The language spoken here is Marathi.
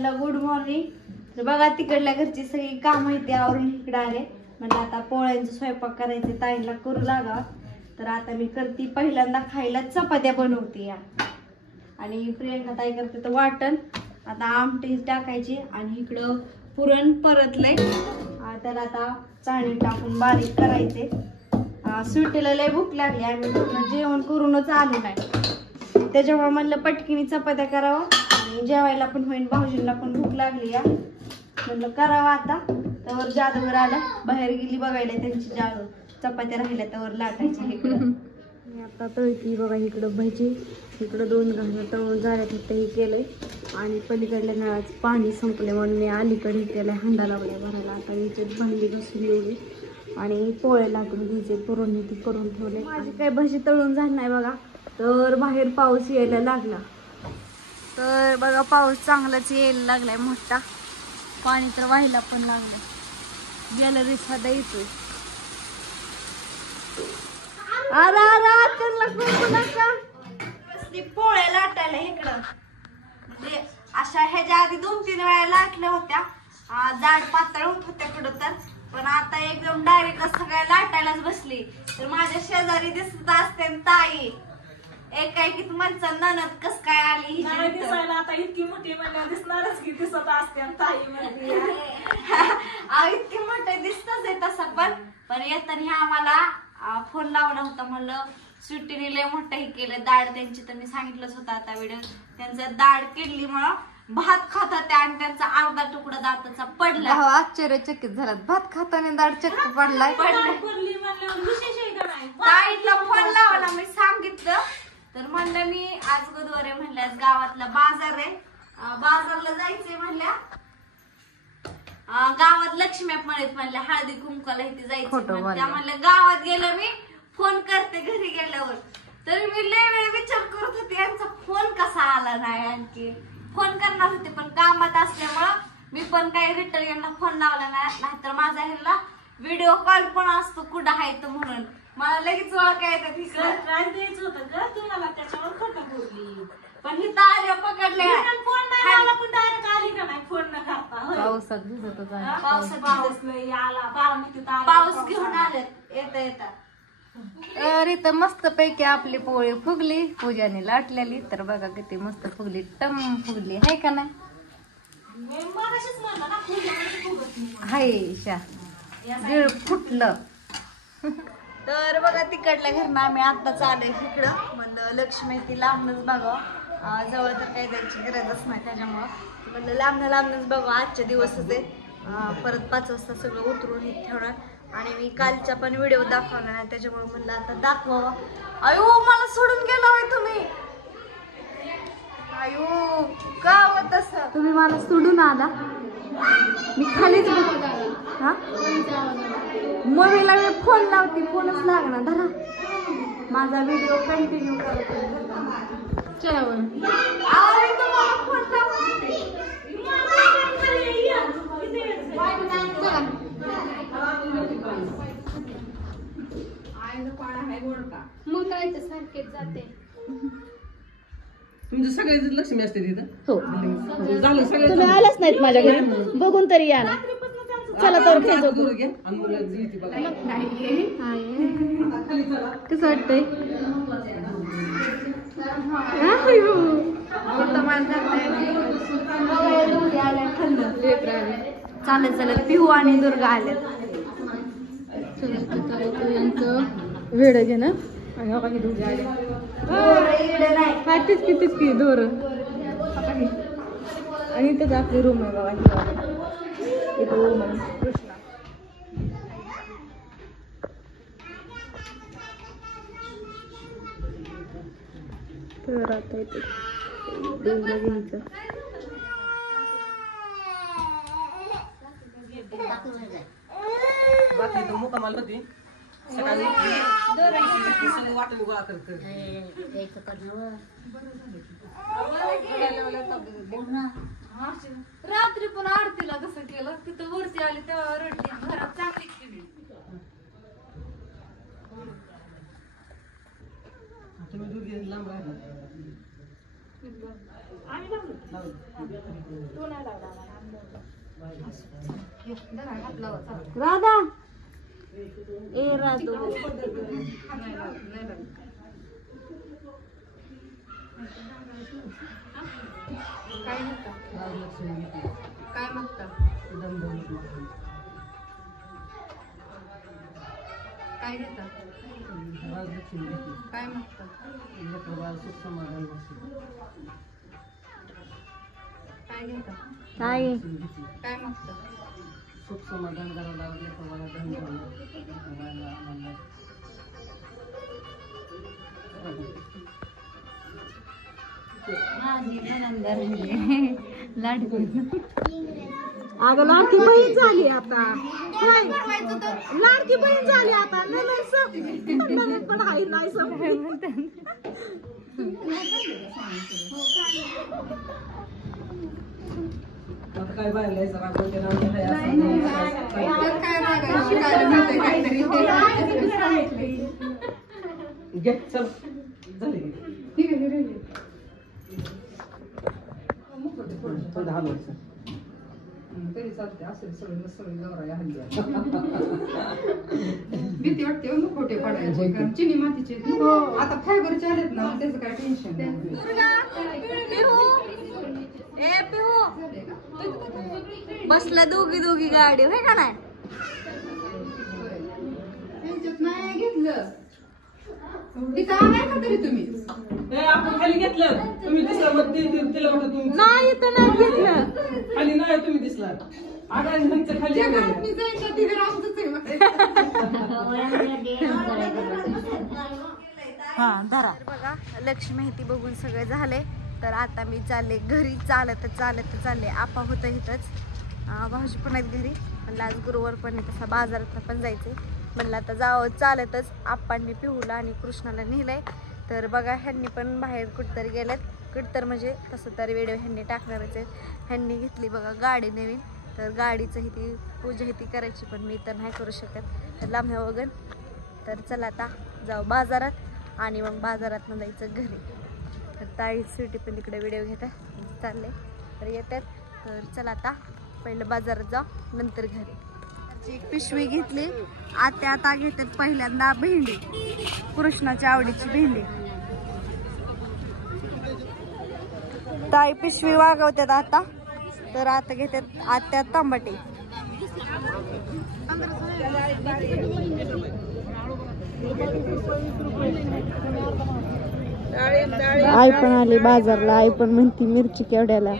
सगळ्यांना गुड मॉर्निंग. तर बघा तिकडल्या घरची सगळी कामं इथे आवरून इकडे आले. म्हणजे आता पोळ्यांचा स्वयंपाक करायचे, ताईला करू लागा. तर आता मी करते पहिल्यांदा खायला चपात्या बनवते या, आणि प्रियंका ताई करते तर वाटण. आता आमटी टाकायची आणि इकडं पुरण परतलंय. तर आता चाळणी टाकून बारीक करायचे. सुट्टीला लय भूक लागली, आम्ही पूर्ण जेवण करूनच आलो नाही, त्याच्यामुळे म्हणलं पटकीने चपात्या करावं आणि जेवायला पण होईल. भाऊजींना पण भूक लागली या, म्हणलं करावं. आता त्यावर जादूगर आला, बाहेर गेली बघायला त्यांची जादू. चपात्या राहिल्या त्यावर लाटायच्या इकडं. मी आता तळती बघा, इकडं भजी, इकडं 2 घाणं तळून झाल्यात होते हे केलंय. आणि पलीकडल्या नळाचं पाणी संपले म्हणून मी अलीकडे केलंय, हंडा लावलाय भरायला. आता याच्यात भांडी घासून एवढी आणि पोळे लाटून घ्यायचे, पुरण ती करून ठेवले. माझी काही भजी तळून झाली नाही बघा. तर बाहेर पाऊस यायला लागला. तर बघा पाऊस चांगलाच यायला लागलाय मोठा. पाणी तर व्हायला पण लागलं, गॅलरी साधा येतोय. पोळ्या लाटायला इकडं, म्हणजे अशा ह्याच्या आधी 2-3 वेळा लाटल्या होत्या. जाड पातळ होत होत्या कुठं तर, पण आता एकदम डायरेक्ट सगळ्या लाटायलाच बसली. तर माझ्या शेजारी दिसत असते ताई, एक काय की तुम्हाला ननद कस काय आली दिसायला. आता इतकी मोठी म्हणल्या दिसणारच की दिसत असते ताई म्हणजे. इतकी मोठे दिसतच आहे तसं, पण येताना आम्हाला फोन लावला होता. म्हणलं सुट्टीने लय मोठं हे केलं दाढ त्यांची, तर मी सांगितलंच होतं आता व्हिडिओ. त्यांचं दाढ किडली म्हणून भात खात होते आणि त्यांचा अर्धा तुकडा दाताचा पडला. आश्चर्यचकित झाला, भात खाताना दाढ चक्क पडलाय. ताईला फोन लावला, मी सांगितलं. तर म्हणलं मी आज बुधवारी म्हणल्या गावातला बाजार आहे, बाजारला जायचंय म्हणल्या. गावात लक्ष्मी म्हणत म्हणल्या हळदी कुंकाला इथे जायचं. त्या म्हणल्या गावात गेलं मी फोन करते घरी गेल्यावर. तर मी लय वेळ विचार करत होते यांचा फोन कसा आला नाही. आणखी फोन करणार होते पण कामात असल्यामुळं मी पण काही रिटर्न यांना फोन लावला नाही. नाहीतर माझा ह्यांना व्हिडिओ कॉल पण असतो कुठं आहे तर म्हणून मला लगेच ओळखायला द्यायचं होतं ग तुम्हाला, त्याच्यावर खोटं बोलली. पण ही ताऱ्या पकडले, फोन नाही आला पण डायरेक्ट आली का नाही फोन न करता. पावसात भिजत पाऊस नाही आला, पाऊस घेऊन आले येता. तर इथं मस्त पैकी आपली पोळी फुगली, पूजाने लाटलेली. तर बघा किती मस्त फुगली, टम फुगली आहे का नाही. हाय फुटलं. तर बघा तिकडल्या घरनं आम्ही आत्ताच आलोय इकडं. म्हणलं लक्ष्मी ती लांबनच बघावं, जवळ तर काही जायची गरजच नाही, त्याच्यामुळं म्हणलं लांबनच बघा. आजच्या दिवसच आहे, परत 5 वाजता सगळं उतरून हे ठेवणार. आणि मी कालचा पण व्हिडिओ दाखवला नाही, त्याच्यामुळे म्हणलं आता दाखवावा. अयो मला सोडून गेला होय तुम्ही, अयो का होत तसं, तुम्ही मला सोडून आला. मी खालीच हा मम्मीला मी फोन लावते, फोनच लागणार. धरा माझा व्हिडिओ कंटिन्यू करत मग काय सारखेच जाते. तुमचं सगळे लक्ष्मी असते तिथं. हो झालं सगळं, तुम्ही आलाच नाहीत माझ्या घरी, बघून तरी या ना. चला तर कसं वाटतंय. चालत चालत पिहू आणि दुर्गा आल्या. यांचं वेळ घे ना, तीच की दोर. आणि इथंच आपली रूम आहे बघा, इथं रूम आहे कृष्णा. तर आता इथे घ्यायचं. बाकी तो मुकामाल होती सकाळी सगळं वाटून गोळा करत. रात्री पण आरतीला कसं केलं, तिथं वरती आली तेव्हा रडली, घरात चांगली केली. तुम्ही दोघी लांब राहिला. राधा ए राधू काय म्हणता काय मागता काय घेता काय मागता काय घेता काय काय मागता सुख समाधान करायला लागले तुम्हाला धन अगं लाडकी बहीण झाली आता लाडकी बहीण झाली आता नवीन पण आहे नाही काय बायलायचं घे चल झाले तरी चालते असेल सगळं नवरा हल्ली भीती वाटते खोटे पडायचे कारण चिनी मातीचे आता फायबरचे आलेत ना त्याचं काय टेन्शन बसल्या दोघी गाडी होय का नाही त्यांच्यात नाही घेतलं तिथं नाही का तरी तुम्ही आपण खाली घेतलं तुम्ही दिसला मग तिला वाटत तुम्ही नाही तर नाही घेतलं खाली नाही तुम्ही दिसला खाली बघा लक्ष्मी माहिती बघून सगळं झालंय तर आता मी चालले घरी चालत चालले आपा होतं इथंच भाऊजी पण आहेत घरी म्हणलं आज गुरुवार पण आहे तसा बाजारात पण जायचंय म्हणलं आता जावं चालतच आप्पांनी पिहूला आणि कृष्णाला नेलंय तर बघा ह्यांनी पण बाहेर कुठतरी गेलेत कुठतर म्हणजे तसं तरी व्हिडिओ ह्यांनी टाकणारच आहेत ह्यांनी घेतली बघा गाडी नवीन तर गाडीचं ही पूजा ही करायची पण मी तर नाही करू शकत तर लांब वगैरे तर चला आता जाऊ बाजारात आणि मग बाजारात जायचं घरी तर ताई स्वीटी पण तिकडे व्हिडिओ घेतात चालले तर येतात तर चला आता पहिलं बाजारात जाऊ नंतर घरी एक पिशवी घेतली आता घेतात पहिल्यांदा भेंडी कृष्णाच्या आवडीची भेंडी ताई पिशवी वागवतात आता तर आता घेतात आत्या तांबाटे आई पण आली बाजारला आई पण म्हणती मिरची केवढ्याला